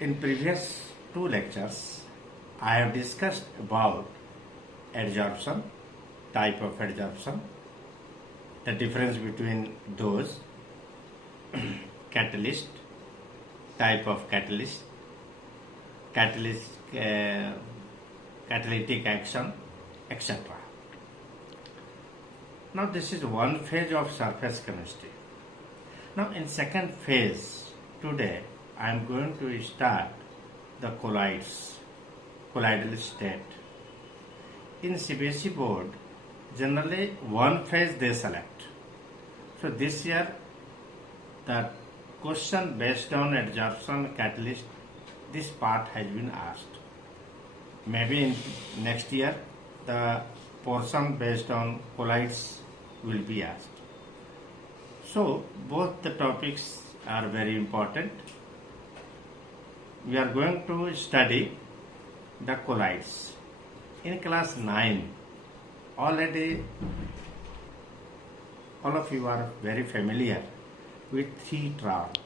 In previous two lectures, I have discussed about adsorption, type of adsorption, the difference between those, catalyst, type of catalyst, catalytic action, etc. Now this is one phase of surface chemistry. Now in second phase, today I am going to start the colloids, colloidal state. In Cbse board, generally one phase they select. So this year the question based on adsorption catalyst, this part has been asked. Maybe in next year the portion based on colloids will be asked. So both the topics are very important. We are going to study the colloids. In class 9, already all of you are very familiar with three terms.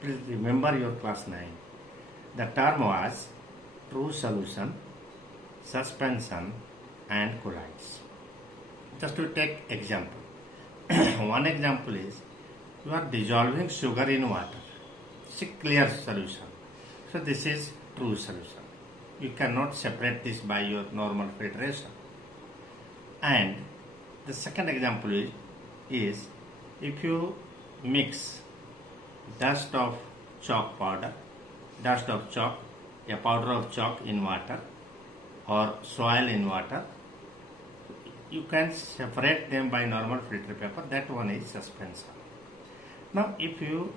Please remember your class 9. The term was true solution, suspension and colloids. Just to take example. One example is you are dissolving sugar in water. It's a clear solution. So this is true solution. You cannot separate this by your normal filtration. And the second example is if you mix dust of chalk powder, dust of chalk, a powder of chalk in water or soil in water, you can separate them by normal filter paper. That one is suspension. Now if you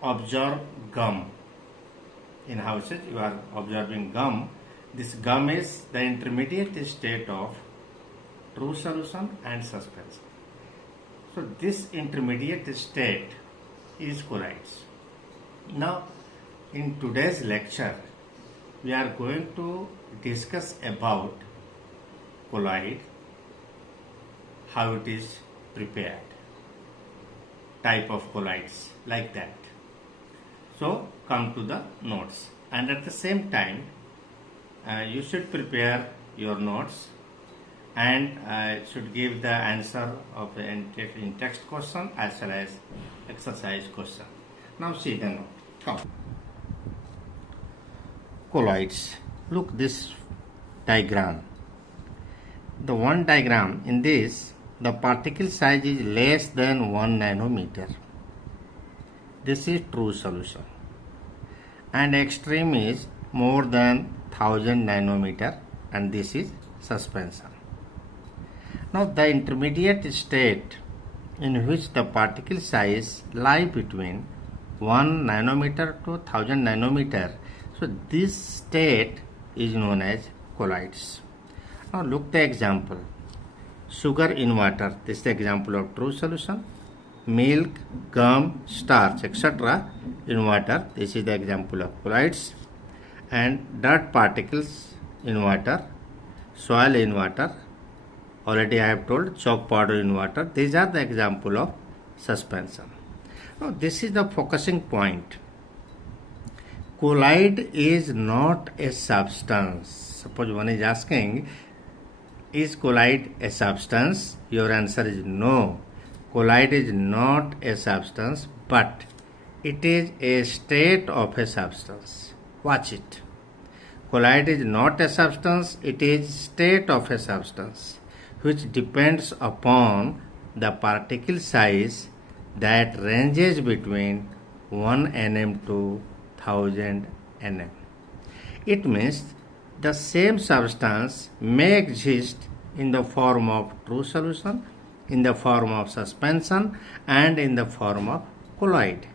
observe gum, in houses you are observing gum. This gum is the intermediate state of true solution and suspension. So this intermediate state is colloids. Now in today's lecture we are going to discuss about colloid, how it is prepared, type of colloids, like that. So come to the notes, and at the same time you should prepare your notes and should give the answer of the in text question as well as exercise question. Now see the note. Come. Colloids. Look this diagram. The one diagram in this, the particle size is less than 1 nanometer. This is true solution. And extreme is more than 1000 nanometer, and this is suspension. Now the intermediate state in which the particle size lie between 1 nanometer to 1000 nanometer, so this state is known as colloids. Now look the example. Sugar in water, this is the example of true solution. Milk, gum, starch, etc. in water, this is the example of colloids. And dirt particles in water, soil in water, already I have told, chalk powder in water, these are the example of suspension. Now this is the focusing point. Colloid is not a substance. Suppose one is asking, is colloid a substance? Your answer is no. Colloid is not a substance, but it is a state of a substance. Watch it. Colloid is not a substance, it is state of a substance which depends upon the particle size that ranges between 1 nm to 1000 nm. It means the same substance may exist in the form of true solution, in the form of suspension, and in the form of colloid.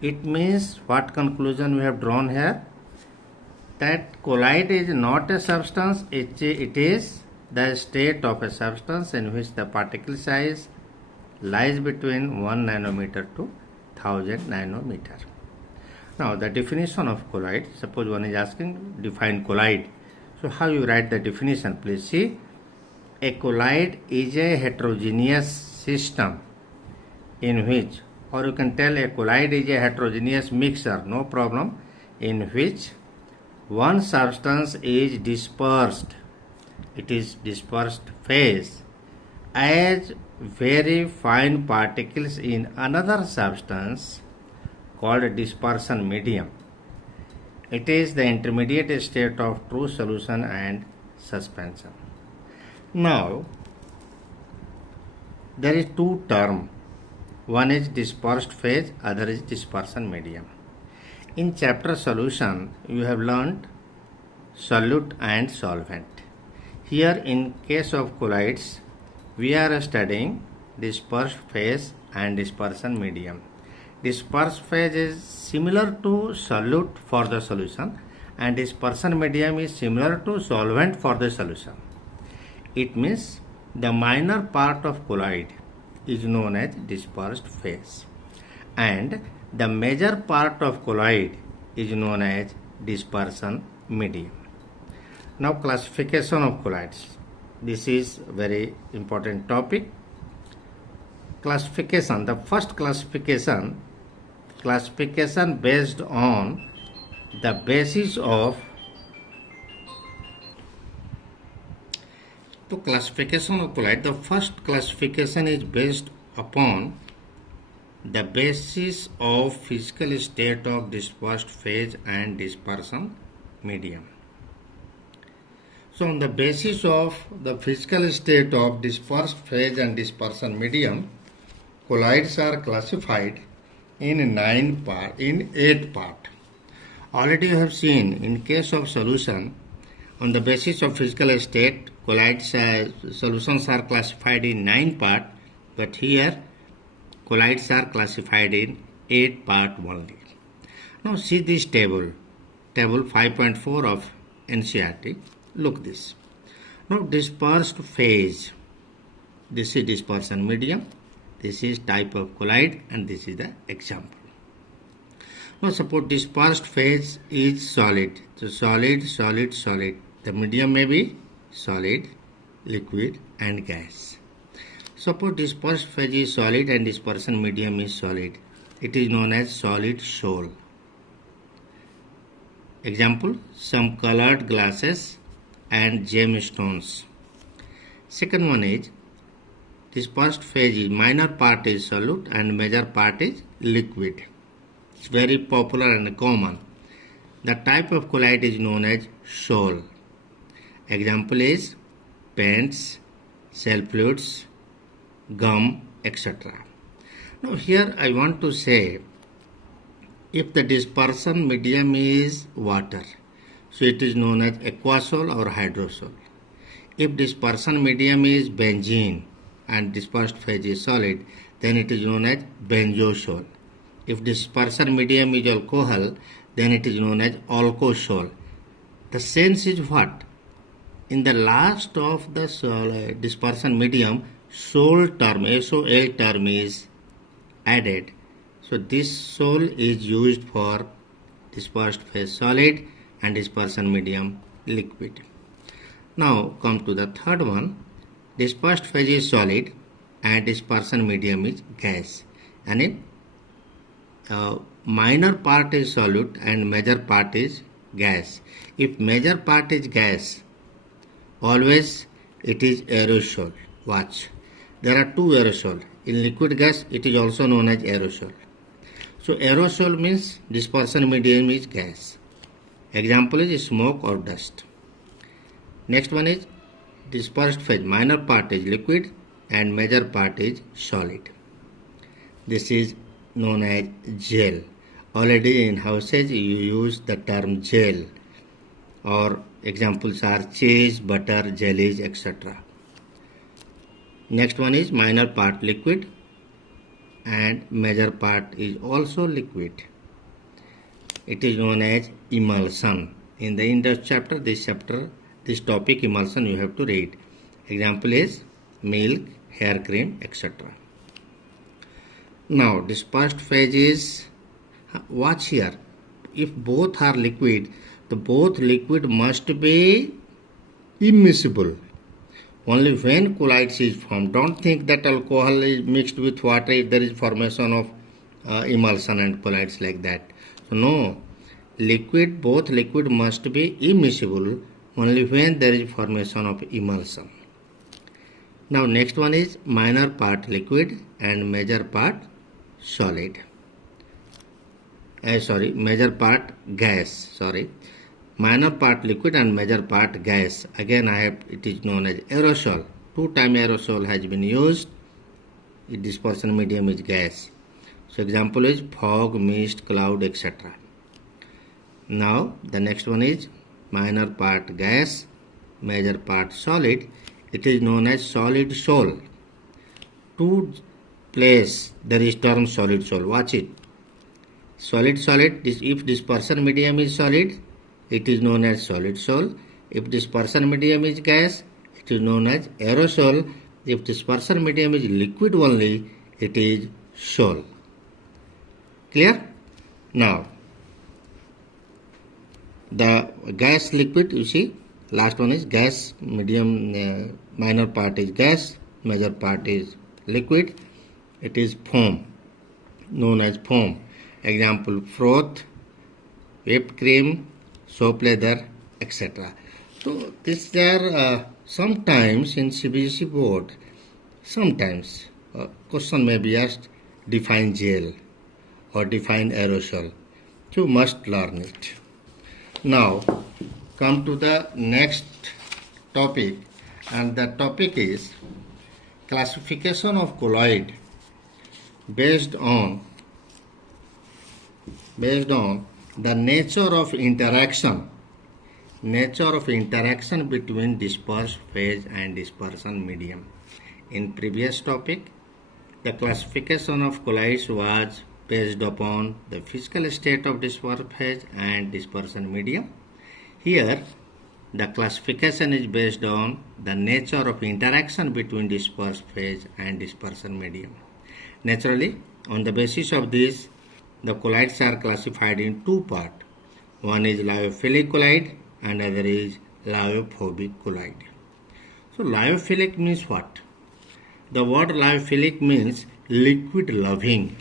It means what conclusion we have drawn here? That colloid is not a substance, it is the state of a substance in which the particle size lies between 1 nanometer to 1000 nanometer. Now the definition of colloid, suppose one is asking define colloid. So how you write the definition? Please see. A colloid is a heterogeneous system in which, or you can tell a colloid is a heterogeneous mixture, no problem. in which one substance is dispersed, it is dispersed phase, as very fine particles in another substance called dispersion medium. It is the intermediate state of true solution and suspension. Now, there is two terms. One is dispersed phase, other is dispersion medium. In chapter solution, you have learned solute and solvent. Here in case of colloids, we are studying dispersed phase and dispersion medium. Dispersed phase is similar to solute for the solution and dispersion medium is similar to solvent for the solution. It means the minor part of colloid is known as dispersed phase and the major part of colloid is known as dispersion medium. Now classification of colloids. This is very important topic. Classification. The first classification based on the basis of classification of colloid. The first classification is based upon the basis of physical state of dispersed phase and dispersion medium. So on the basis of the physical state of dispersed phase and dispersion medium, colloids are classified in 8 parts. Already you have seen in case of solution, on the basis of physical state, colloids solutions are classified in 9 parts, but here colloids are classified in 8 parts only. Now see this table 5.4 of NCERT. Look this. Now dispersed phase, this is dispersion medium, this is type of colloid and this is the example. Now suppose dispersed phase is solid. So solid. The medium may be solid, liquid and gas. Suppose dispersed phase is solid and dispersion medium is solid. It is known as solid shoal. Example, some colored glasses and gemstones. Second one is dispersed phase is minor part is solute and major part is liquid. It's very popular and common. The type of colloid is known as shoal. Example is paints, cell fluids, gum, etc. Now here I want to say, if the dispersion medium is water, so it is known as aquasol or hydrosol. If dispersion medium is benzene and dispersed phase is solid, then it is known as benzosol. If dispersion medium is alcohol, then it is known as alkosol. The sense is what? In the last of the dispersion medium, sol term, SOL term is added. So this sol is used for dispersed phase solid and dispersion medium liquid. Now come to the third one. Dispersed phase is solid and dispersion medium is gas. And minor part is solute and major part is gas. If major part is gas, always it is aerosol. Watch. There are two aerosol. In liquid gas, it is also known as aerosol. So aerosol means dispersion medium is gas. Example is smoke or dust. Next one is dispersed phase. Minor part is liquid and major part is solid. This is known as gel. Already in houses you use the term gel, or examples are cheese, butter, jellies, etc. Next one is minor part liquid and major part is also liquid. It is known as emulsion. In the Untitled chapter, this topic emulsion you have to read. Example is milk, hair cream, etc. Now dispersed phase is, watch here, if both are liquid, the both liquid must be immiscible. Only when colloids is formed. Don't think that alcohol is mixed with water if there is formation of emulsion and colloids like that. So no, both liquid must be immiscible only when there is formation of emulsion. Now next one is minor part liquid and major part solid. Major part gas. Minor part liquid and major part gas. Again it is known as aerosol. 2-time aerosol has been used. Its dispersion medium is gas. So example is fog, mist, cloud, etc. Now the next one is minor part gas, major part solid. It is known as solid sol. 2 place there is term solid sol. Watch it. Solid, if dispersion medium is solid, it is known as solid sol. If dispersion medium is gas, it is known as aerosol. If dispersion medium is liquid only, it is sol. Clear? Now, the gas liquid, you see, last one is gas, medium, minor part is gas, major part is liquid. It is foam, known as foam. Example, froth, whipped cream, soap leather, etc. So these are sometimes in Cbse board, sometimes question may be asked, define gel or define aerosol. You must learn it. Now come to the next topic, and the topic is classification of colloid based on the nature of interaction between dispersed phase and dispersion medium. In previous topic, the classification of colloids was based upon the physical state of dispersed phase and dispersion medium. Here, the classification is based on the nature of interaction between dispersed phase and dispersion medium. Naturally, on the basis of this, the colloids are classified in 2 parts. One is lyophilic colloid and other is lyophobic colloid. So lyophilic means what? The word lyophilic means liquid loving.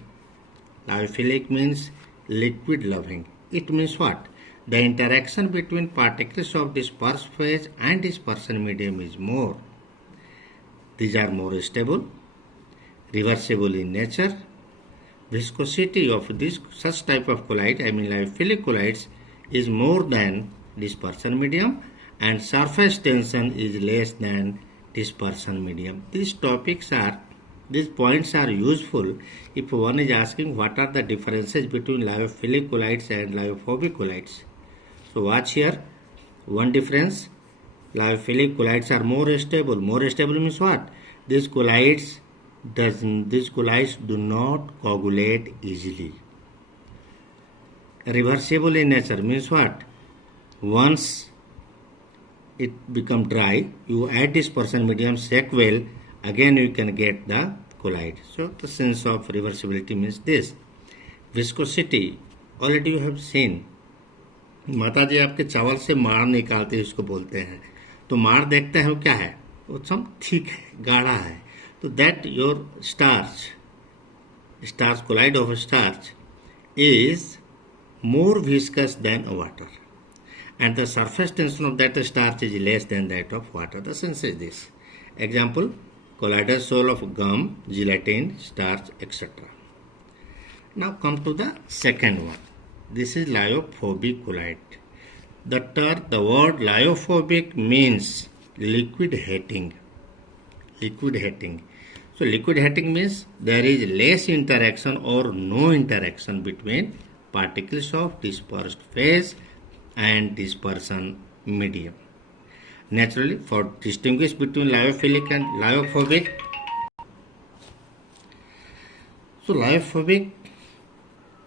Lyophilic means liquid loving. It means what? The interaction between particles of dispersed phase and dispersion medium is more. These are more stable, reversible in nature. Viscosity of such type of colloid, lyophilic colloids, is more than dispersion medium, and surface tension is less than dispersion medium. These points are useful if one is asking what are the differences between lyophilic colloids and lyophobic colloids. So watch here. One difference: lyophilic colloids are more stable. More stable means what? These colloids do not coagulate easily. Reversible in nature means what? Once it become dry, you add dispersion medium, shake well, again you can get the colloid. So the sense of reversibility means this. Viscosity, already you have seen. माता जी आपके चावल से माड़ निकालते हैं, इसको बोलते हैं. तो माड़ देखते हैं वो क्या है? वो सब ठीक है, गाढ़ा है. So that your starch colloid of starch is more viscous than water, and the surface tension of that starch is less than that of water. The sense is this. Example, colloidal sol of gum, gelatin, starch, etc. Now come to the second one. This is lyophobic colloid. The word lyophobic means liquid hating. So liquid hating means there is less interaction or no interaction between particles of dispersed phase and dispersion medium. Naturally, for distinguish between lyophilic and lyophobic, so lyophobic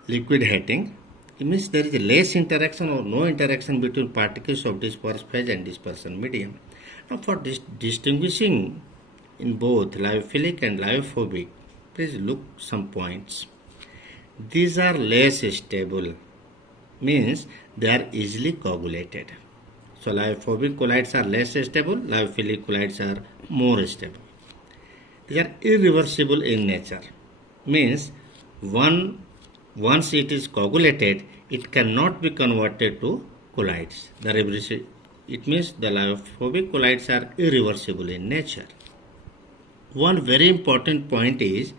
liquid hating, it means there is less interaction or no interaction between particles of dispersed phase and dispersion medium. Now for distinguishing in both lyophilic and lyophobic, please look some points. These are less stable, means they are easily coagulated. So lyophobic colloids are less stable, lyophilic colloids are more stable. They are irreversible in nature, means one once it is coagulated, it cannot be converted to colloids. It means the lyophobic colloids are irreversible in nature. One very important point is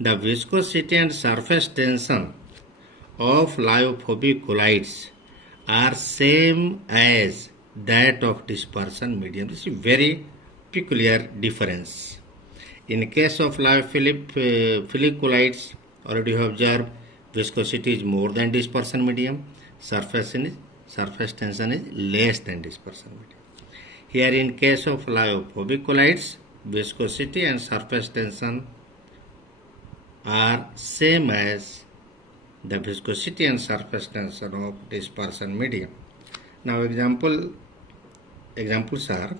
the viscosity and surface tension of lyophobic colloids are same as that of dispersion medium. This is a very peculiar difference. In case of lyophilic colloids, already you have observed viscosity is more than dispersion medium, surface tension is less than dispersion medium. Here in case of lyophobic colloids, viscosity and surface tension are same as the viscosity and surface tension of dispersion medium. Now examples are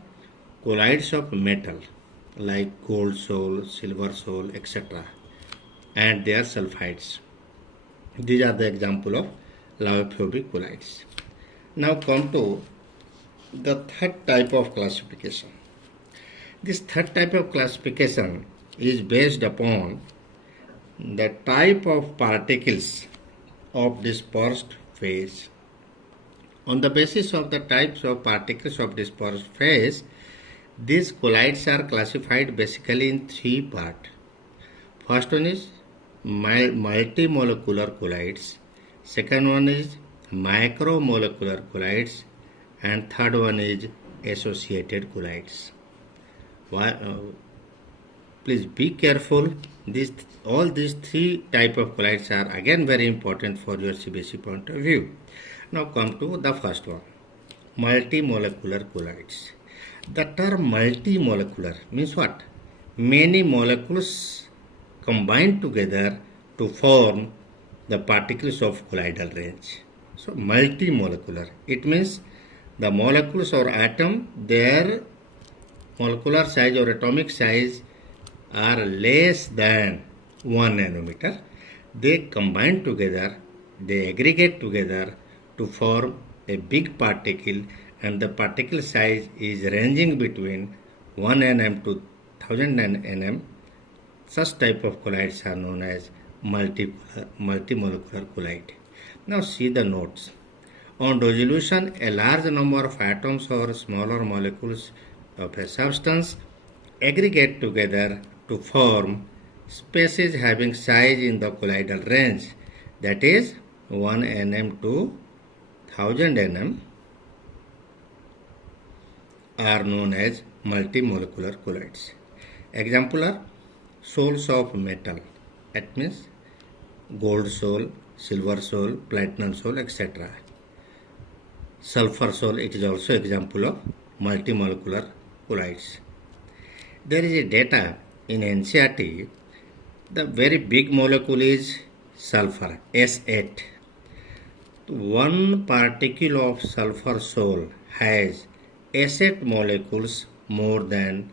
colloids of metal like gold sol, silver sol, etc. and their sulfides. These are the example of lyophobic colloids. Now come to the third type of classification. This third type of classification is based upon the type of particles of dispersed phase. On the basis of the types of particles of dispersed phase, these colloids are classified basically in three parts. First one is multimolecular colloids, second one is macromolecular colloids, and third one is associated colloids. Please be careful. All these three type of colloids are again very important for your Cbse point of view. Now come to the first one, multimolecular colloids. The term multimolecular means what? Many molecules combine together to form the particles of colloidal range. So multimolecular, it means the molecules or atom, their molecular size or atomic size are less than 1 nanometer. They combine together, they aggregate together to form a big particle, and the particle size is ranging between 1 nm to 1000 nm. Such type of colloids are known as multimolecular colloid. Now see the notes. On dissolution, a large number of atoms or smaller molecules of a substance aggregate together to form species having size in the colloidal range, that is 1 nm to 1000 nm, are known as multimolecular colloids. Example are sols of metal, that means gold sol, silver sol, platinum sol, etc. Sulfur sol, it is also example of multimolecular colloids. There is a data in NCERT, the very big molecule is sulfur, S8. One particle of sulfur sol has S8 molecules more than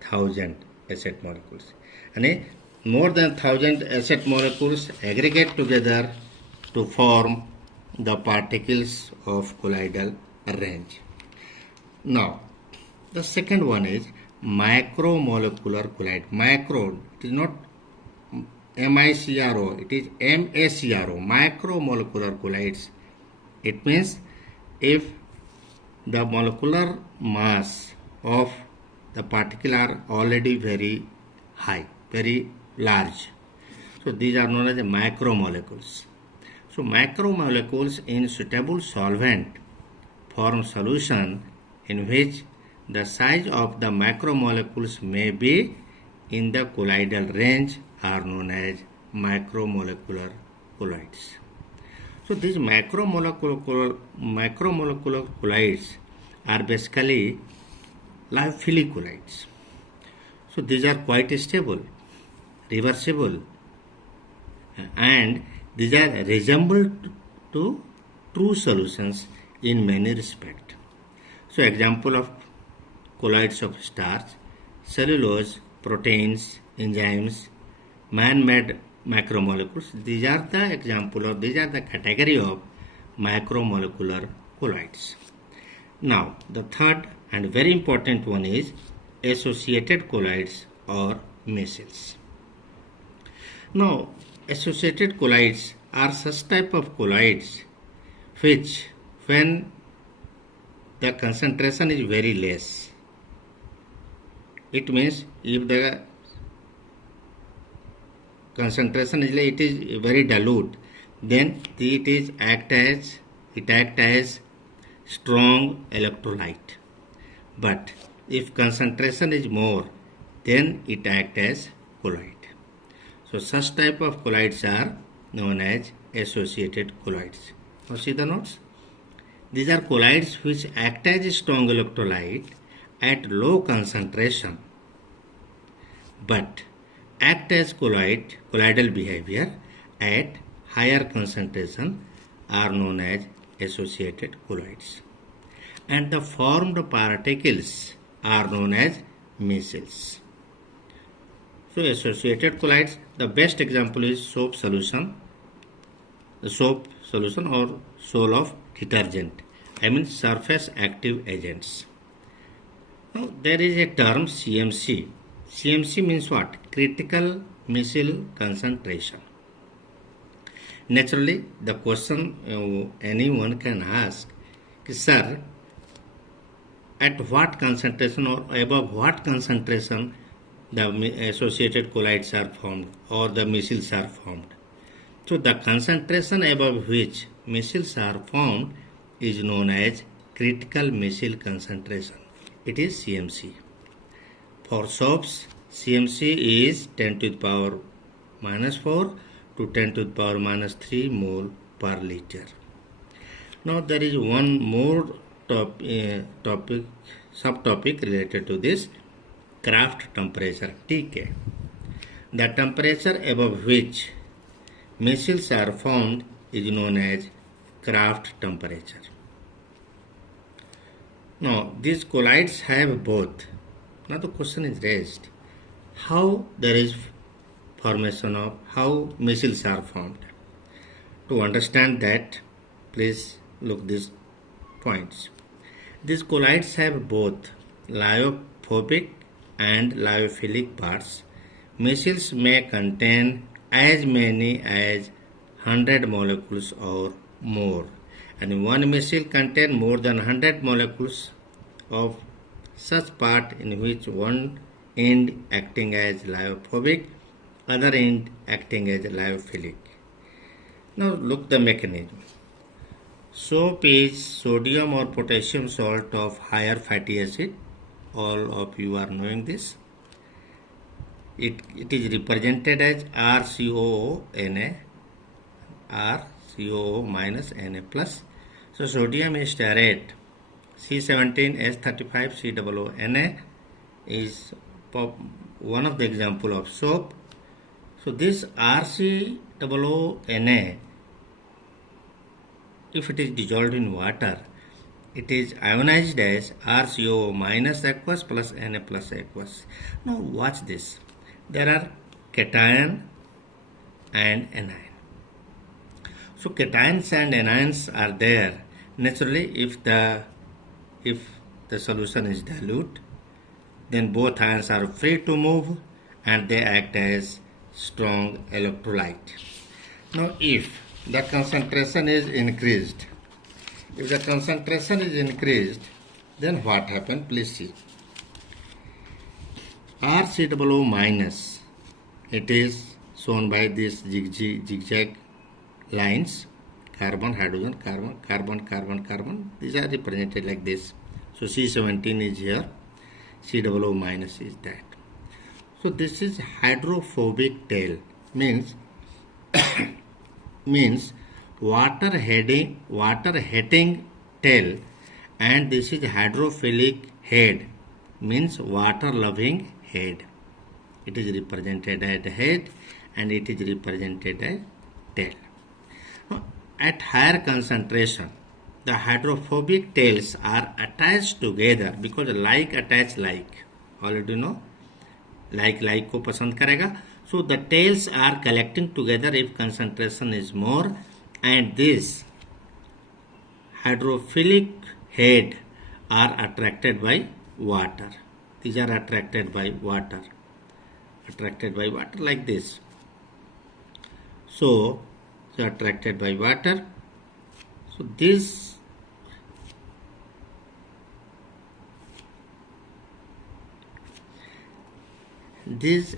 1000 S8 molecules. And more than 1000 S8 molecules aggregate together to form the particles of colloidal range. Now, the second one is macromolecular colloid. Macro, it is not MICRO, it is MACRO, macromolecular colloids. It means if the molecular mass of the particle are already very high, very large. So these are known as macromolecules. So macromolecules in suitable solvent form solution in which the size of the macromolecules may be in the colloidal range are known as macromolecular colloids. So these macromolecular colloids are basically lyophilic colloids. So these are quite stable, reversible, and these are resemble to true solutions in many respects. So example of colloids of starch, cellulose, proteins, enzymes, man-made macromolecules. These are the example of, these are the category of macromolecular colloids. Now the third and very important one is associated colloids or micelles. Now associated colloids are such type of colloids which, when the concentration is very less, it means if the concentration is like, it is very dilute, then it act as strong electrolyte. But if concentration is more, then it act as colloid. So such type of colloids are known as associated colloids. Now see the notes. These are colloids which act as strong electrolyte at low concentration, but act as colloidal behavior at higher concentration are known as associated colloids. And the formed particles are known as micelles. So associated colloids, the best example is soap solution or sole of detergent. I mean surface active agents. Now there is a term CMC. CMC means what? Critical micelle concentration. Naturally, the question anyone can ask is, sir, at what concentration or above what concentration the associated colloids are formed or the micelles are formed? So the concentration above which micelles are formed is known as critical micelle concentration. It is CMC. For soaps, CMC is 10 to the power minus 4 to 10 to the power minus 3 mole per liter. Now there is one more subtopic related to this, Kraft temperature, TK. The temperature above which micelles are formed is known as Kraft temperature. Now these colloids have both. Now the question is raised, how there is formation of, how micelles are formed? To understand that, please look these points. These colloids have both lyophobic and lyophilic parts. Micelles may contain as many as 100 molecules or more, and one micelle contains more than 100 molecules of such part, in which one end acting as lyophobic, other end acting as lyophilic. Now look the mechanism. Soap is sodium or potassium salt of higher fatty acid. All of you are knowing this. It is represented as RCOO minus Na plus. So sodium is stearate. C17H35COO Na is one of the example of soap. So this RCOO-Na, if it is dissolved in water, it is ionized as RCOO minus aqueous plus Na plus aqueous. Now watch this. There are cation and anion. So cations and anions are there. Naturally, if the solution is dilute, then both ions are free to move and they act as strong electrolyte. Now if the concentration is increased, then what happens? Please see. RCOO minus, it is shown by these zigzag lines, carbon, hydrogen, carbon, carbon, carbon, carbon. These are represented like this. So C17 is here, COO minus is that. So this is hydrophobic tail, means water heading tail, and this is hydrophilic head, means water loving head. It is represented as head and it is represented as tail. At higher concentration, the hydrophobic tails are attached together because like attach like. Already know, like को पसंद करेगा. So the tails are collecting together if concentration is more, and this hydrophilic head are attracted by water. These are attracted by water like this. So so attracted by water. So these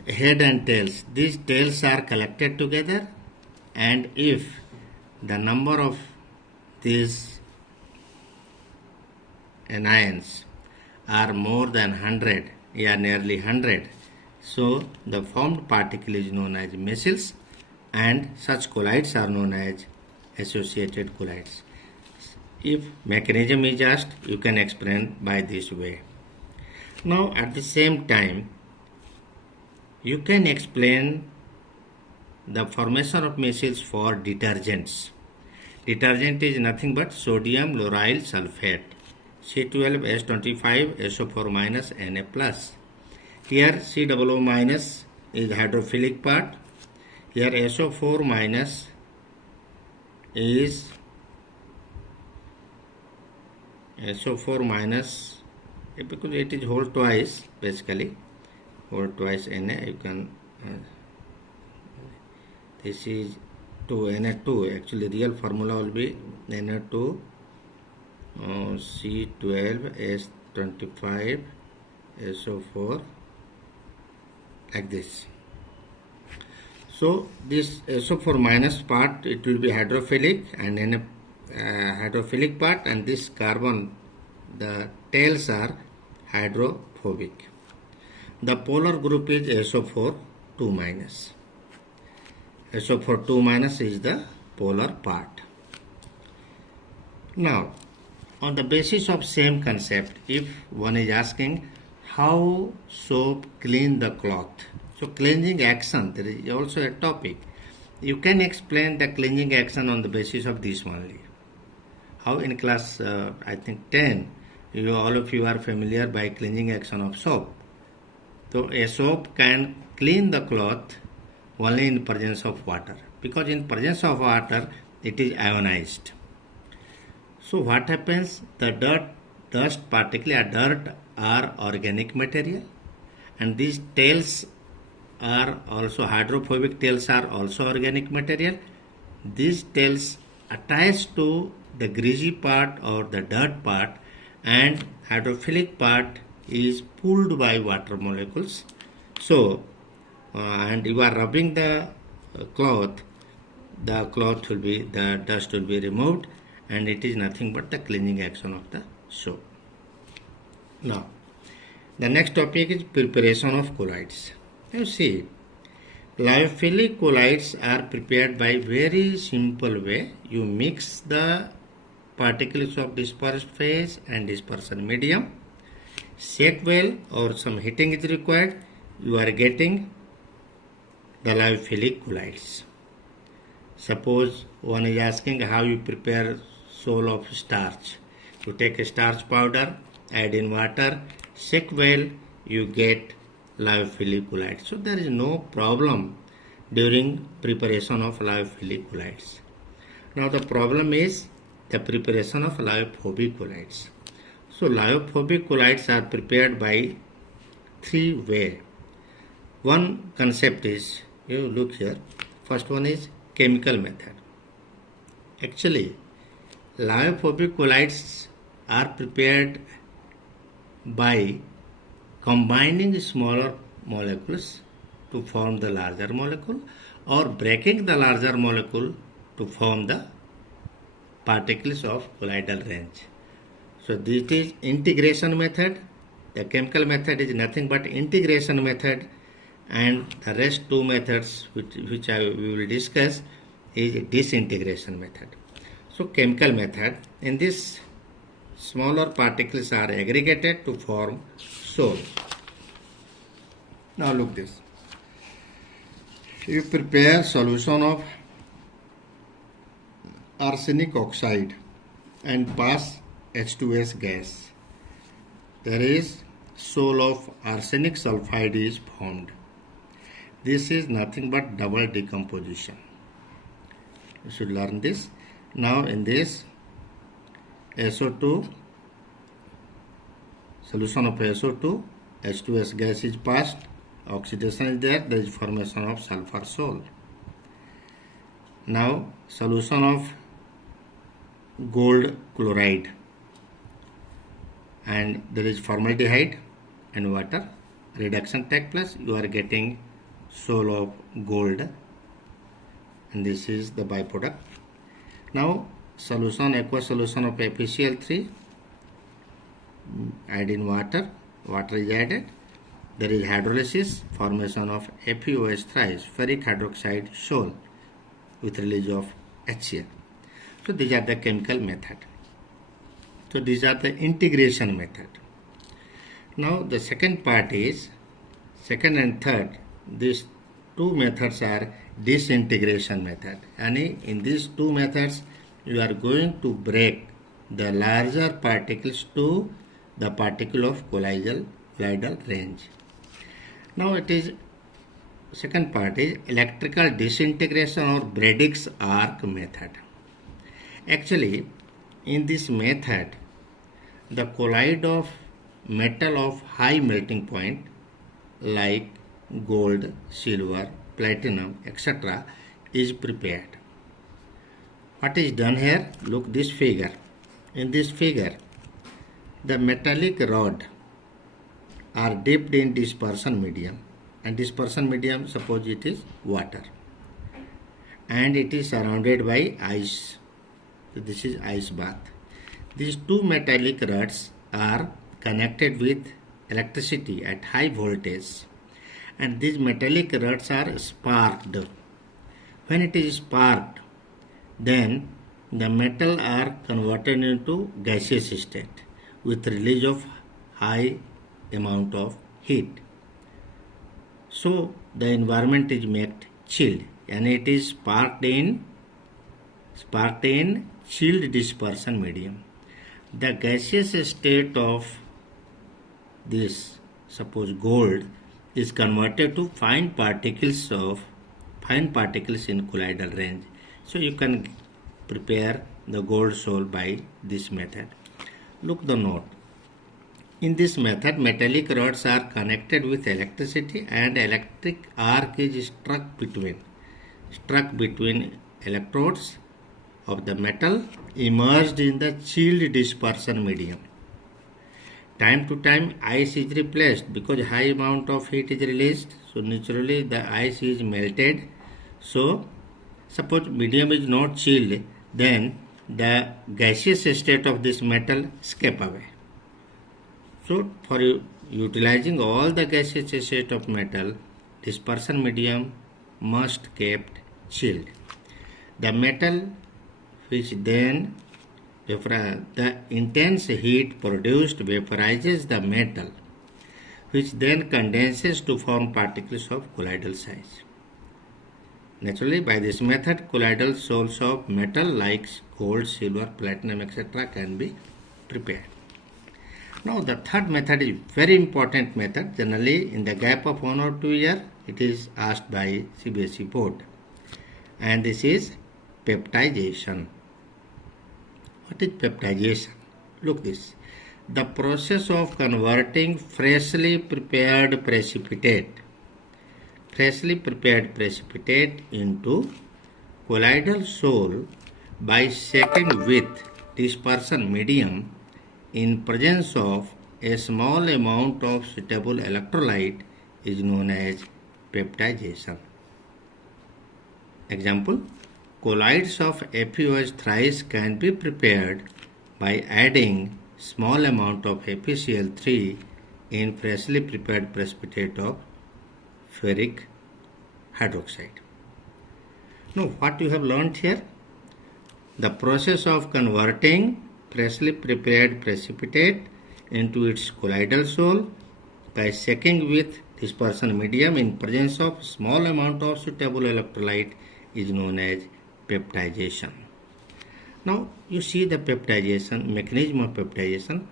head and tails, these tails are collected together, and if the number of these anions are more than 100, nearly 100, so the formed particle is known as micelles, and such colloids are known as associated colloids. If mechanism is asked, you can explain by this way. Now at the same time, you can explain the formation of micelles for detergents. Detergent is nothing but sodium lauryl sulfate, C12H25SO4 minus Na plus. Here COO minus is hydrophilic part. Here SO4 minus is because it is whole twice, basically whole twice Na. You can this is 2Na2. Actually real formula will be Na2 C12H25 SO4, like this. So this SO4 minus part, it will be hydrophilic, and then hydrophilic part, and this carbon, the tails are hydrophobic. The polar group is SO4 2 minus. SO4 2 minus is the polar part. Now, on the basis of same concept, if one is asking how soap clean the cloth, so cleansing action, there is also a topic. You can explain the cleansing action on the basis of this only. How in class, I think 10, all of you are familiar by cleansing action of soap. So a soap can clean the cloth only in presence of water, because in presence of water it is ionized. So what happens? The dust particle or dirt are organic material, and these tails are also hydrophobic tails are also organic material. These tails attach to the greasy part or the dirt part, and hydrophilic part is pulled by water molecules. So and you are rubbing the cloth, the dust will be removed, and it is nothing but the cleansing action of the soap. Now the next topic is preparation of colloids. You see, lyophilic colloids are prepared by very simple way. You mix the particles of dispersed phase and dispersion medium, shake well, or some heating is required, you are getting the lyophilic colloids. Suppose one is asking how you prepare sole of starch. You take a starch powder, add in water, shake well, you get lyophilic colloids. So there is no problem during preparation of lyophilic colloids. Now the problem is the preparation of lyophobic colloids. So lyophobic colloids are prepared by three ways. One concept is, you look here, first one is chemical method. Actually, lyophobic colloids are prepared by combining smaller molecules to form the larger molecule, or breaking the larger molecule to form the particles of colloidal range. So this is integration method. The chemical method is nothing but integration method, and the rest two methods which we will discuss is disintegration method. So chemical method, in this smaller particles are aggregated to form sole. Now look this. You prepare solution of arsenic oxide and pass H2S gas. There is sole of arsenic sulfide is formed. This is nothing but double decomposition. You should learn this. Now in this SO2, solution of SO2, H2S gas is passed, oxidation is there is formation of sulfur sole. Now solution of gold chloride, and there is formaldehyde and water. Reduction take place, you are getting soul of gold, and this is the byproduct. Now solution, aqueous solution of FeCl3, add in water, water is added, there is hydrolysis, formation of FeOH thrice, ferric hydroxide sol with release of HCl. So these are the chemical method. So these are the integration method. Now the second part is, second and third, these two methods are disintegration method. And in these two methods you are going to break the larger particles to the particle of colloidal range. Now it is, second part is electrical disintegration or Bredik's arc method. Actually in this method the colloid of metal of high melting point like gold, silver, platinum, etc. is prepared. What is done here? Look this figure. In this figure the metallic rod are dipped in dispersion medium, and dispersion medium, suppose it is water, and it is surrounded by ice. So this is ice bath. These two metallic rods are connected with electricity at high voltage, and these metallic rods are sparked. When it is sparked, then the metal are converted into gaseous state with release of high amount of heat. So the environment is made chilled, and it is sparked in chilled dispersion medium. The gaseous state of this, suppose gold, is converted to fine particles in colloidal range. So you can prepare the gold sol by this method. Look the note. In this method metallic rods are connected with electricity, and electric arc is struck between electrodes of the metal immersed in the chilled dispersion medium. Time to time ice is replaced because high amount of heat is released, so naturally the ice is melted. So suppose medium is not chilled, then the gaseous state of this metal escape away. So for utilizing all the gaseous state of metal, dispersion medium must kept chilled. The metal which then the intense heat produced vaporizes the metal, which then condenses to form particles of colloidal size. Naturally, by this method, colloidal sols of metal like gold, silver, platinum, etc. can be prepared. Now, the third method is very important method. Generally, in the gap of 1 or 2 years, it is asked by Cbse board, and this is peptization. What is peptization? Look this. The process of converting freshly prepared precipitate into colloidal sol by shaking with dispersion medium in presence of a small amount of suitable electrolyte is known as peptization. Example: colloids of FeOH thrice can be prepared by adding small amount of FeCl3 in freshly prepared precipitate of ferric hydroxide. Now, what you have learnt here? The process of converting freshly prepared precipitate into its colloidal sol by shaking with dispersion medium in presence of small amount of suitable electrolyte is known as peptization. Now you see the peptization, mechanism of peptization,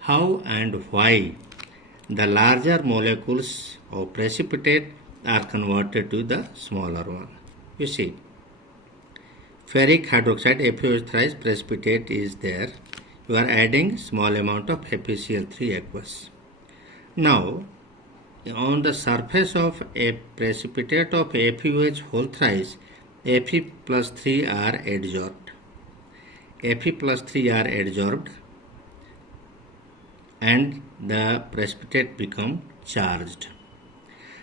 how and why the larger molecules of precipitate are converted to the smaller one. You see, ferric hydroxide FeOH thrice precipitate is there. You are adding small amount of FeCl3 aqueous. Now on the surface of a precipitate of FeOH whole thrice, Fe plus 3 are adsorbed. Fe plus 3 are adsorbed and the precipitate become charged.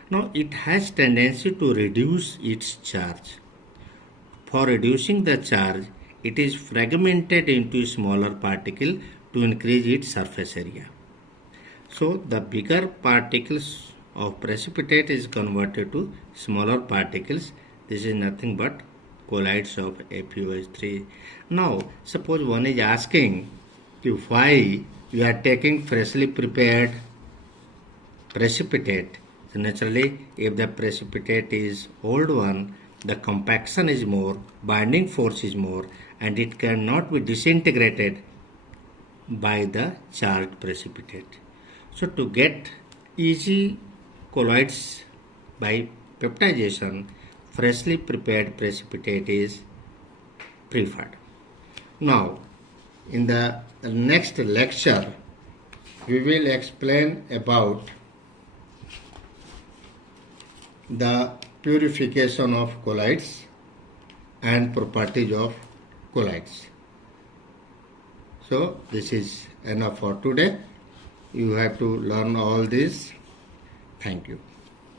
Now it has tendency to reduce its charge. For reducing the charge, it is fragmented into smaller particle to increase its surface area. So the bigger particles of precipitate is converted to smaller particles. This is nothing but colloids of FeOH3. Now suppose one is asking why you are taking freshly prepared precipitate. So naturally, if the precipitate is old one, the compaction is more, binding force is more, and it cannot be disintegrated by the charged precipitate. So to get easy colloids by peptization, freshly prepared precipitate is preferred. Now, in the next lecture, we will explain about the purification of colloids and properties of colloids. So this is enough for today. You have to learn all this. Thank you.